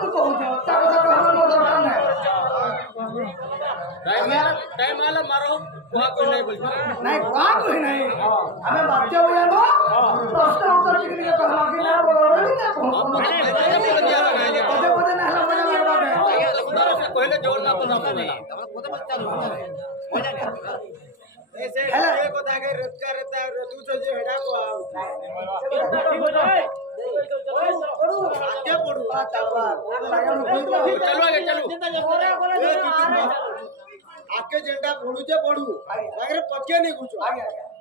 ମୁଁ କହୁଛ ତା କଥା କହିବା ମୋ ଦରକାର ନାହିଁ टाइम आला मारो वहां कोई नहीं बोल नहीं वहां कोई नहीं हमें बाध्य हो जानो प्रश्न उत्तर ଟିକେ कहला कि ना बोलो ना पदे पदे ना हला मजा लागबा के कहले जोर ना तो ना नहीं ऐसे एक को दागे रत्का रहता तू चल जे हेडा को आगे पड़ू चलवा चलो आगे चलो आके जेंडा पड़ू आगे पक्के नहीं कुछ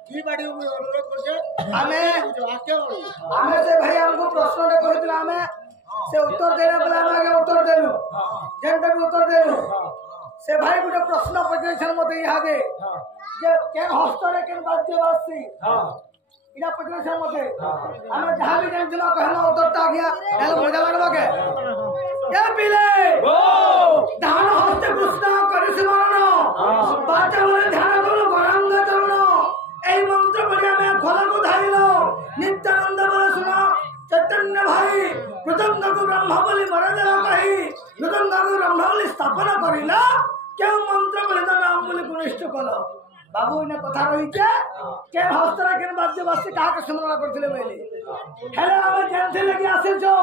की बाड़ी अनुरोध करछे हमें आके पड़ू हमें से भाई हमको प्रश्न रे कहितला हमें से उत्तर देने बोले हम आगे उत्तर देलु जेंडा भी उत्तर देलु से भाई गुटे प्रश्न पचाइछन मते यहाँ दे जे के हस्तरे के वाद्यवासी इना पचाइछन मते हमें जहां भी जानथिला कहना उत्तरटा गया एल मजा लागबा के के पिले ओ धान हस्ते कृष्ण करि सिमरण बाचले ध्यान करू गरंग चरण এই मंत्र बढ़िया में खोला को धाइलो नित्यानंद बोले सुनो चैतन्य भाई मृदंग को ब्रह्म बोली मरदेला कही मृदंग को ब्रह्म बोली स्थापना करिला केउ मंत्र बोले नाम बोली गुणिष्ठ कलो बाबू ने कथा रही के हस्तरा के वाद्यवासी कहा के स्मरण करथिले बेली हेले हम जानथे लगी आसे जो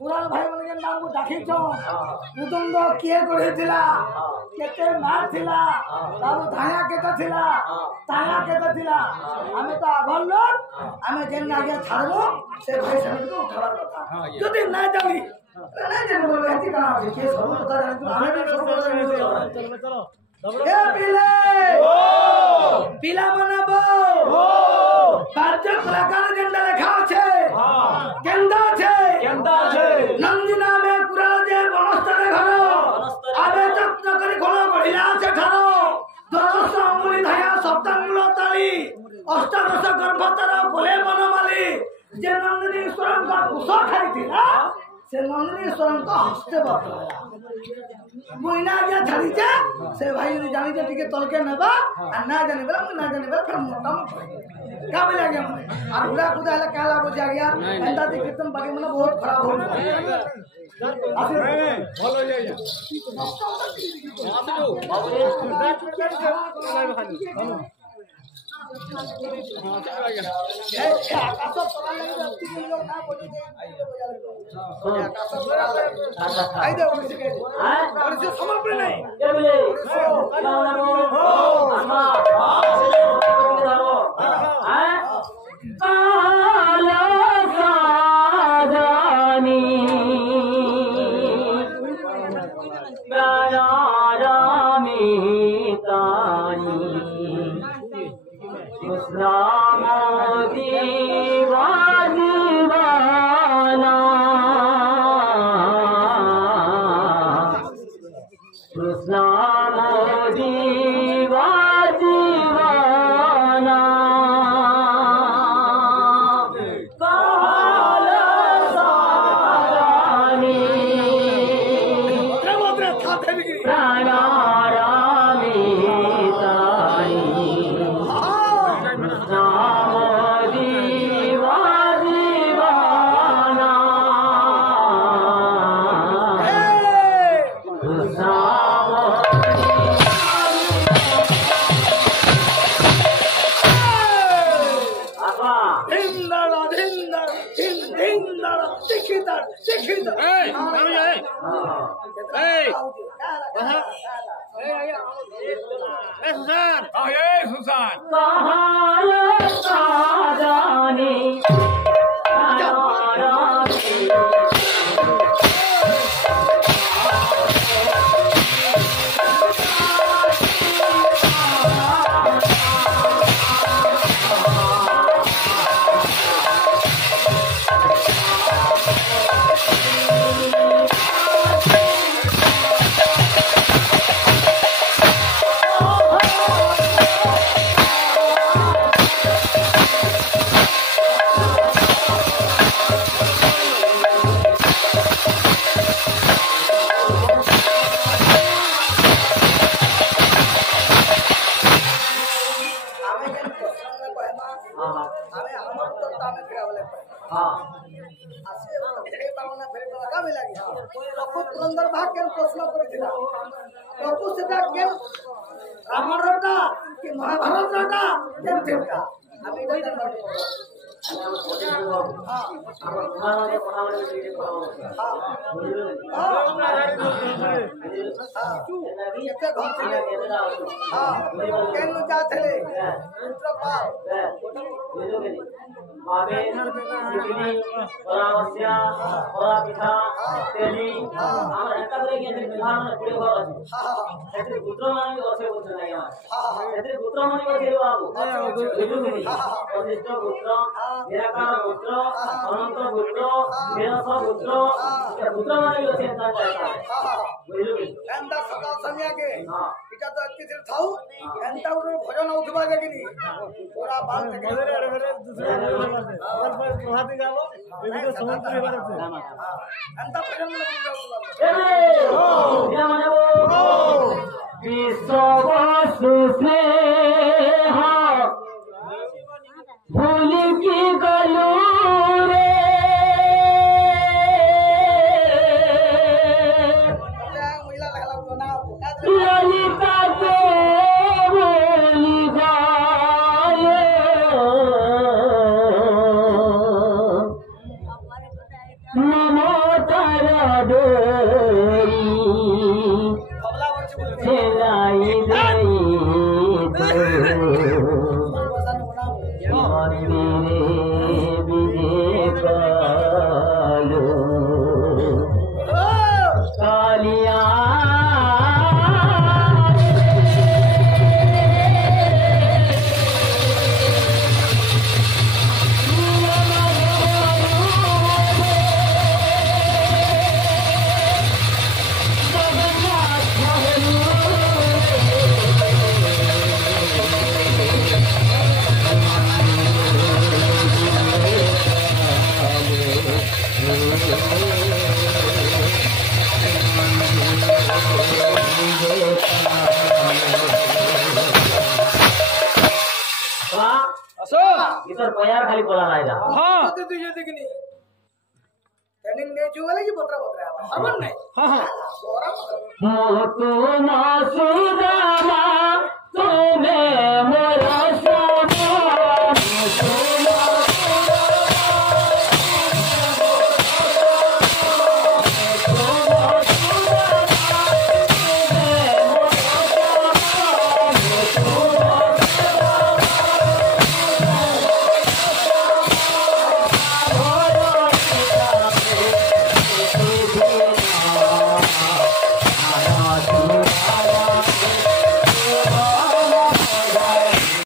पुराण भाई मन के नाम को डाकी छो मृदंग किए गढ़ेथिला केते मार थिला बाबू धाया केते थिला ताया केते थिला हमें तो आगल लोग हमें जेन आगे छाड़बो से भाई सब को उठावर कथा यदि ना जानी ना जानी बोले हती कना के सब पता जानी तो हमें भी सब पता जानी चलो ए पिले ओ पिला मनबो ओ राज्य कलाकार झंडा लेखा छे हां गेंदा छे नंदी नामे पुरा जे बनस्तरे घर आबे चक्र करी खोलो बढ़िया से ठारो दशस अंगुली धाया सप्तांगुल ताली अष्टादश गर्भतर कोले बनमाली जे नंदिनी ईश्वरन का कुश खाइथिला से नंदिनी ईश्वरन का हस्ते बतलाया मुइना गया छाड़ीचे से भाई ने जानी जे टिके तलके नेबा आ ना जाने बेला मुइना जाने बेला फिर मोटा मत का बोला गया मने और हुड़ा खुदा हला काला बुझा गया एंदा दी कीर्तन बाकी मने बहुत खराब हो आसे भलो जाइया समर्पण नहीं भी लगे प्रभु पुरंदर भाग के प्रश्न करेছিলা प्रभु सेटा के रावण रटा कि महाभारत रटा केम थिला আমি এটা জানতে पुत्र अनंत पुत्र मेरस पुत्र पुत्र माने भी अच्छे इंसान करता है बुझलो कि एंदा सकाल समय के इटा तो अति दिल थाउ एंदा उन भजन उठवा के कि पूरा बात के दूसरे प्रभाती गावो विविध समुद्र बारे से एंदा भजन में ए क्या माने वो विश्वासु स्नेह भूल की गलू रे ललिता के बोली गाये नमो तारा डोरी चलाई गई कालिया इतर पयार खाली बोला नाही जा हां तो तुझे देखनी ट्रेनिंग ने जो वाले की पत्र हरवन नहीं हां हां मोह तो मासूदामा तुम्हें